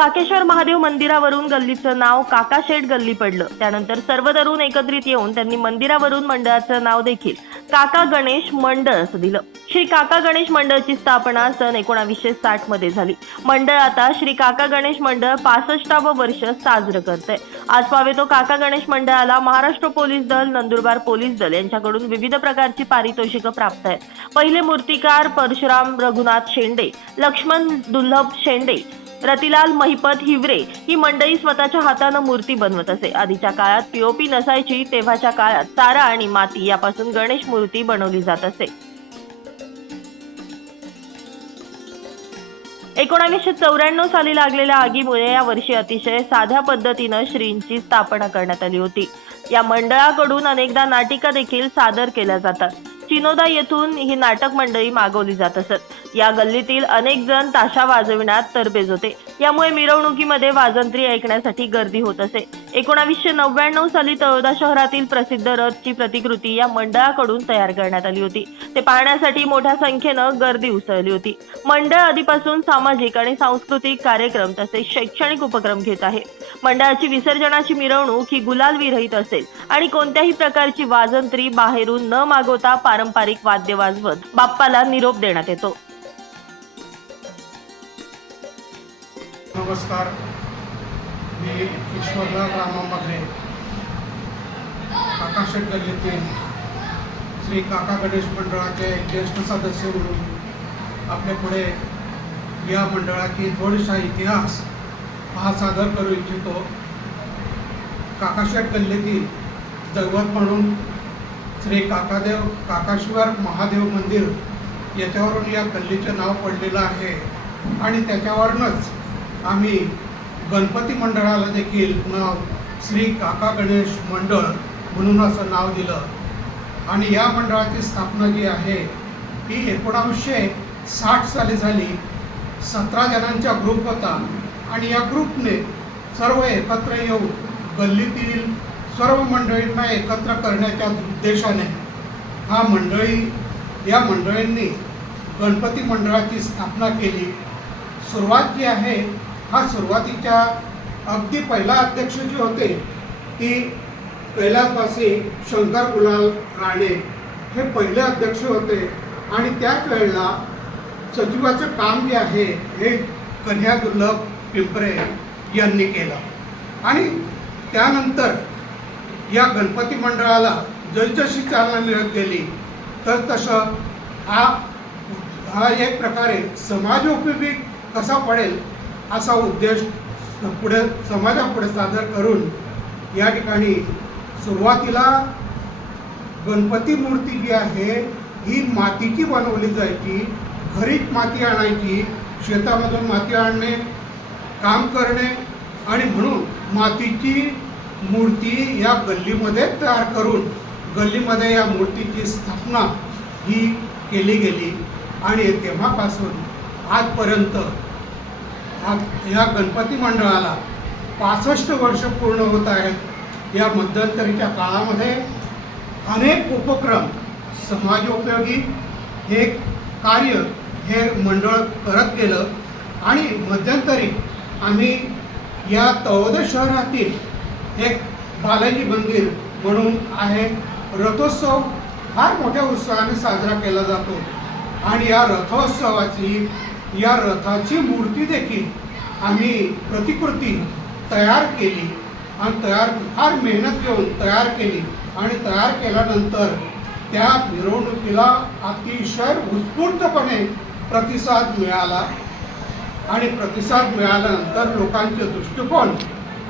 काकेश्वर महादेव मंदिरावरून गल्लीचं नाव काकाशेठ गल्ली पडलं. त्यानंतर सर्व तरुण एकत्रित येऊन त्यांनी मंदिरावरून मंडळाचं नाव देखील काका गणेश मंडळ असं दिलं. श्री काका गणेश मंडळची स्थापना सन एकोणावीसशे साठमध्ये झाली. मंडळ आता श्री काका गणेश मंडळ पासष्टावं वर्ष साजरं करतंय. आज पावे तो काका गणेश मंडळाला महाराष्ट्र पोलीस दल नंदुरबार पोलीस दल यांच्याकडून विविध प्रकारची पारितोषिकं प्राप्त आहेत. पहिले मूर्तिकार परशुराम रघुनाथ शेंडे लक्ष्मण दुर्लभ शेंडे रतिलाल महिपत हिवरे ही मंडळी स्वतःच्या हातानं मूर्ती बनवत असे. आधीच्या काळात पीओपी नसायची तेव्हाच्या काळात चारा आणि माती यापासून गणेश मूर्ती बनवली जात असे. एकोणावीसशे चौऱ्याण्णव साली लागलेल्या आगीमुळे या वर्षी अतिशय साध्या पद्धतीनं श्रींची स्थापना करण्यात आली होती. या मंडळाकडून अनेकदा नाटिका देखील सादर केल्या जातात. चिनोदा येथून ही नाटक मंडळी मागवली जात असत. या गल्लीतील अनेक जण ताशा वाजविण्यात तरबेज होते. यामुळे मिरवणुकीमध्ये वाजंत्री ऐकण्यासाठी गर्दी होत असे. एकोणावीसशे नव्याण्णव साली तळोदा शहरातील प्रसिद्ध रथची प्रतिकृती या मंडळाकडून तयार करण्यात आली होती. ते पाहण्यासाठी मोठ्या संख्येनं गर्दी उसळली होती. मंडळ आधीपासून सामाजिक आणि सांस्कृतिक कार्यक्रम तसेच शैक्षणिक उपक्रम घेत आहे. मंडळाची विसर्जनाची मिरवणूक ही गुलाल विरहित असेल आणि कोणत्याही प्रकारची वाजंत्री बाहेरून न मागवता पारंपरिक वाद्य वाजवत बाप्पाला निरोप देण्यात येतो. नमस्कार. मी ईश्वरलाल रामामध्ये काकाशेट गल्लीतील श्री काका गणेश मंडळाचे एक ज्येष्ठ सदस्य म्हणून आपल्या पुढे या मंडळाची थोडीशा इतिहास हा सादर करू इच्छितो. काकाशेट गल्लीतील दैवत म्हणून श्री काकादेव काकाश्वर महादेव मंदिर याच्यावरून या गल्लीचे नाव पडलेलं आहे. आणि त्याच्यावरूनच आम्ही गणपती मंडळाला देखील नाव श्री काका गणेश मंडळ म्हणून असं नाव दिलं. आणि या मंडळाची स्थापना जी आहे ती एकोणावीसशे साठ साली झाली. सतरा जणांचा ग्रुप होता आणि या ग्रुपने सर्व एकत्र येऊन गल्लीतील सर्व मंडळींना एकत्र करण्याच्या उद्देशाने हा मंडळी या मंडळींनी गणपती मंडळाची स्थापना केली. सुरुवात जी आहे हा सुरुवातीच्या अगदी पहिला अध्यक्ष जे होते ती कैलासवासी शंकर गुलाल राणे हे पहिले अध्यक्ष होते. आणि त्याच वेळेला सचिवाचं काम जे आहे हे कन्या दुर्लभ पिंपरे यांनी केलं. आणि त्यानंतर या गणपती मंडळाला जसजशी चालना मिळत गेली तर तसं हा हा एक प्रकारे समाजोपयोगी कसा पडेल असा उद्देश पुढे समाजापुढे सादर करून या ठिकाणी सुरुवातीला गणपती मूर्ती जी आहे ही मातीची बनवली जायची घरीच माती आणायची शेतामधून माती आणणे काम करणे आणि म्हणून मातीची मूर्ती या गल्लीमध्ये तयार करून गल्लीमध्ये या मूर्तीची स्थापना ही केली गेली. आणि तेव्हापासून आजपर्यंत हा ह्या गणपती मंडळाला पासष्ट वर्ष पूर्ण होत आहेत. या मध्यंतरीच्या काळामध्ये अनेक उपक्रम समाजोपयोगी हे कार्य हे मंडळ करत गेलं आणि मध्यंतरी आम्ही या तळोदे शहरातील एक बालाजी मंदिर म्हणून आहे. रथोत्सव फार मोठ्या उत्साहाने साजरा केला जातो आणि या रथोत्सवाची या रथाची मूर्ती देखील आम्ही प्रतिकृती तयार केली आणि तयार फार मेहनत घेऊन तयार केली. आणि तयार केल्यानंतर त्या मिरवणुकीला अतिशय उत्स्फूर्तपणे प्रतिसाद मिळाला. आणि प्रतिसाद मिळाल्यानंतर लोकांचे दृष्टिकोन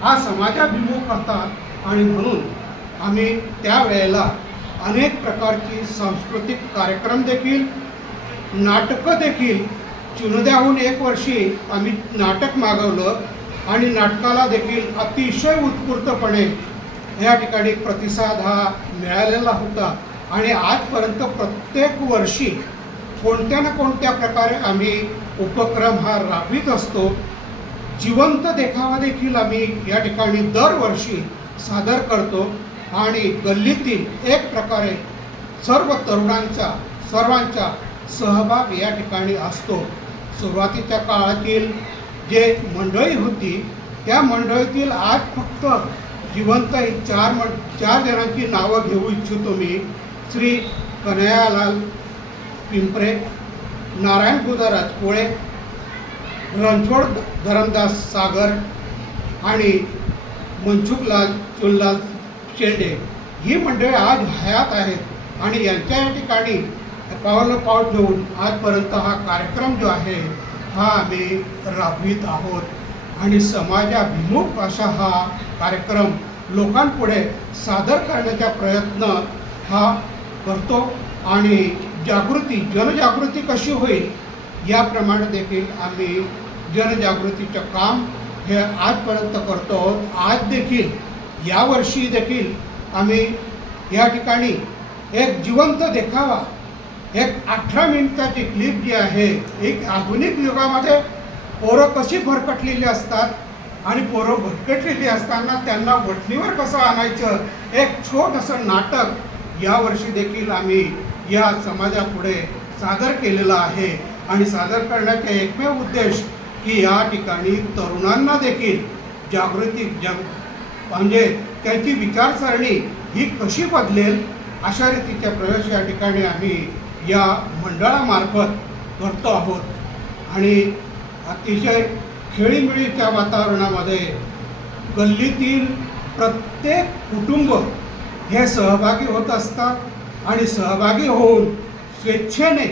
हा समाजाभिमुख होता. आणि म्हणून आम्ही त्यावेळेला अनेक प्रकारची सांस्कृतिक कार्यक्रम देखील नाटकं देखील चिनोद्याहून एक वर्षी आम्ही नाटक मागवलं आणि नाटकाला देखील अतिशय उत्स्फूर्तपणे या ठिकाणी प्रतिसाद हा मिळालेला होता. आणि आजपर्यंत प्रत्येक वर्षी कोणत्या ना कोणत्या प्रकारे आम्ही उपक्रम हा राबवित असतो जिवंत देखावा देखील आम्ही या ठिकाणी दरवर्षी सादर करतो आणि गल्लीतील एक प्रकारे सर्व तरुणांचा सर्वांचा सहभाग या ठिकाणी असतो. सुरुवातीच्या काळातील जे मंडळी होती त्या मंडळीतील आज फक्त जिवंत ही चार मं चार जणांची नावं घेऊ इच्छितो मी. श्री कन्हैयालाल पिंपरे नारायण बुधराज कोळे रणछोड धरमदास सागर आणि मनसुखलाल चुनलाल शेंडे. ही मंडळी आज हयात आहेत आणि यांच्या या ठिकाणी पावलं पाऊल ठेवून आजपर्यंत हा कार्यक्रम जो आहे हा आम्ही राबवित आहोत. आणि समाजाभिमुख असा हा कार्यक्रम लोकांपुढे सादर करण्याचा प्रयत्न हा करतो. आणि जागृती जनजागृती कशी होईल याप्रमाणे देखील आम्ही जनजागृतीचं काम हे आजपर्यंत करतो आहोत. आज देखील यावर्षी देखील आम्ही या ठिकाणी एक जिवंत देखावा एक अठरा मिनिटाची क्लिप जी आहे एक आधुनिक युगामध्ये पोरं कशी भरकटलेली असतात आणि पोरं भरकटलेली असताना त्यांना वठणीवर कसं आणायचं एक छोटंसं नाटक यावर्षी देखील आम्ही या समाजापुढे सादर केलेलं आहे. आणि सादर करण्याचा एकमेव उद्देश की या ठिकाणी तरुणांना देखील जागृती जग म्हणजे त्यांची विचारसरणी ही कशी बदलेल अशा रीतीचे प्रवेश या ठिकाणी आम्ही या मंडळामार्फत करतो आहोत. आणि अतिशय खेळीमिळीच्या वातावरणामध्ये गल्लीतील प्रत्येक कुटुंब हे सहभागी होत असतात आणि सहभागी होऊन स्वेच्छेने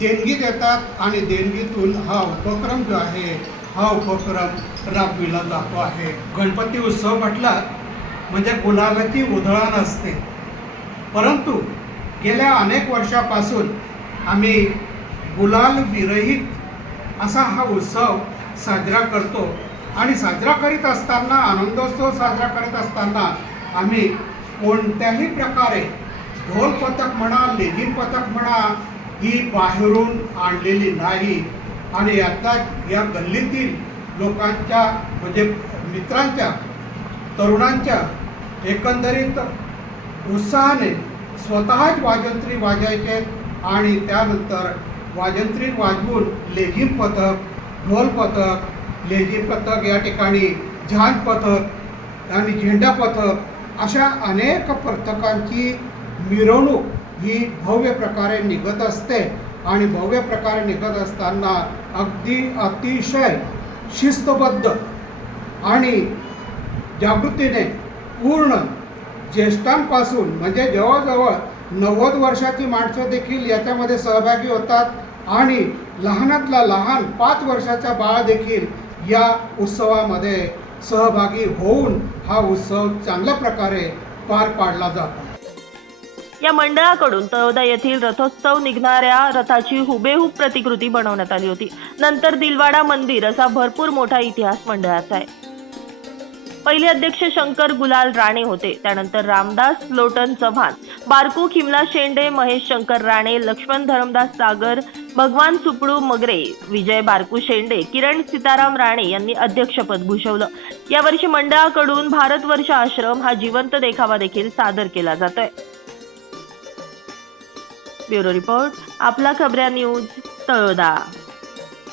देणगी देतात आणि देणगीतून हा उपक्रम जो आहे हा उपक्रम राबविला जातो आहे. गणपती उत्सव म्हटला म्हणजे गुलाबाची उधळण असते. परंतु गेल्या अनेक वर्षापासून आम्ही गुलाल विरहित असा हा उत्सव साजरा करतो. आणि साजरा करीत असताना आनंदोत्सव साजरा करीत असताना आम्ही कोणत्याही प्रकारे ढोल पथक म्हणा लेझिम पथक म्हणा ही बाहेरून आणलेली नाही. आणि आता या गल्लीतील लोकांच्या म्हणजे मित्रांच्या तरुणांच्या एकंदरीत उत्साहाने स्वतःच वाजंत्री वाजायचे आणि त्यानंतर वाजंत्री वाजवून लेझिम पथक ढोल पथक लेझिम पथक या ठिकाणी झान पथक आणि झेंडा पथक अशा अनेक पथकांची मिरवणूक ही भव्य प्रकारे निघत असते. आणि भव्य प्रकारे निघत असताना अगदी अतिशय शिस्तबद्ध आणि जागृतीने पूर्ण ज्येष्ठांपासून म्हणजे जवळजवळ नव्वद वर्षाची माणसं देखील याच्यामध्ये सहभागी होतात आणि लहानातला लहान पाच वर्षाचा बाळ देखील या उत्सवामध्ये सहभागी होऊन हा उत्सव चांगल्या प्रकारे पार पाडला जातो. या मंडळाकडून तळोदा येथील रथोत्सव निघणाऱ्या रथाची हुबेहूब प्रतिकृती बनवण्यात आली होती. नंतर दिलवाडा मंदिर असा भरपूर मोठा इतिहास मंडळाचा आहे. पहिले अध्यक्ष शंकर गुलाल राणे होते. त्यानंतर रामदास लोटन चव्हाण बारकू खिमला शेंडे महेश शंकर राणे लक्ष्मण धरमदास सागर भगवान सुपडू मगरे विजय बारकू शेंडे किरण सीताराम राणे यांनी अध्यक्षपद भूषवलं. यावर्षी मंडळाकडून भारतवर्ष आश्रम हा जिवंत देखावा देखील सादर केला जातोय. ब्युरो रिपोर्ट आपला खबऱ्या न्यूज तळोदा.